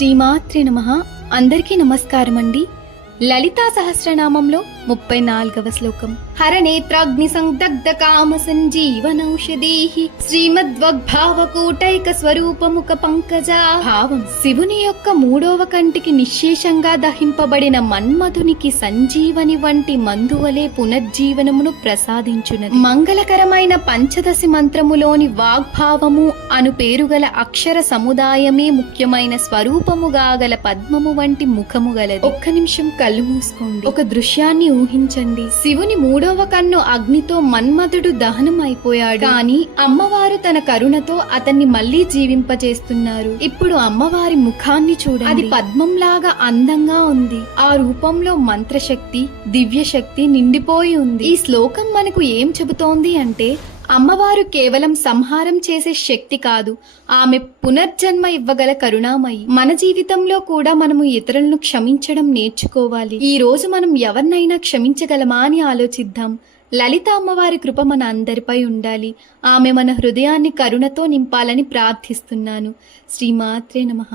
శ్రీమాత్రే నమః. అందరికీ నమస్కారం అండి. లలితా సహస్రనామంలో 34వ శ్లోకం. హరనేత్రాగ్ని సందగ్ధ కామ సంజీవనౌషధీః శ్రీమద్వగ్భావకూటైక స్వరూపముఖ పంకజ. భావం: శివుని యొక్క మూడవ కంటికి నిశ్శేషంగా దహింపబడిన మన్మధునికి సంజీవని వంటి మందువలే పునర్జీవనమును ప్రసాదించునది. మంగళకరమైన పంచదశి మంత్రములోని వాగ్భావము అను పేరుగల అక్షర సముదాయమే ముఖ్యమైన స్వరూపముగా గల పద్మము వంటి ముఖము గలది. ఒక్క నిమిషం కళ్ళు మూసుకోండి. ఒక దృశ్యాన్ని ఊహించండి. శివుని మూడవ కన్ను అగ్నితో మన్మధుడు దహనం అయిపోయాడు. కానీ అమ్మవారు తన కరుణతో అతన్ని మళ్లీ జీవింపజేస్తున్నారు. ఇప్పుడు అమ్మవారి ముఖాన్ని చూడండి. అది పద్మంలాగా అందంగా ఉంది. ఆ రూపంలో మంత్రశక్తి, దివ్యశక్తి నిండిపోయి ఉంది. ఈ శ్లోకం మనకు ఏం చెబుతోంది అంటే, అమ్మవారు కేవలం సంహారం చేసే శక్తి కాదు, ఆమె పునర్జన్మ ఇవ్వగల కరుణామయి. మన జీవితంలో కూడా మనము ఇతరులను క్షమించడం నేర్చుకోవాలి. ఈ రోజు మనం ఎవరినైనా క్షమించగలమా అని ఆలోచిద్దాం. లలిత అమ్మవారి కృప మన అందరిపై ఉండాలి. ఆమె మన హృదయాన్ని కరుణతో నింపాలని ప్రార్థిస్తున్నాను. శ్రీమాత్రే నమః.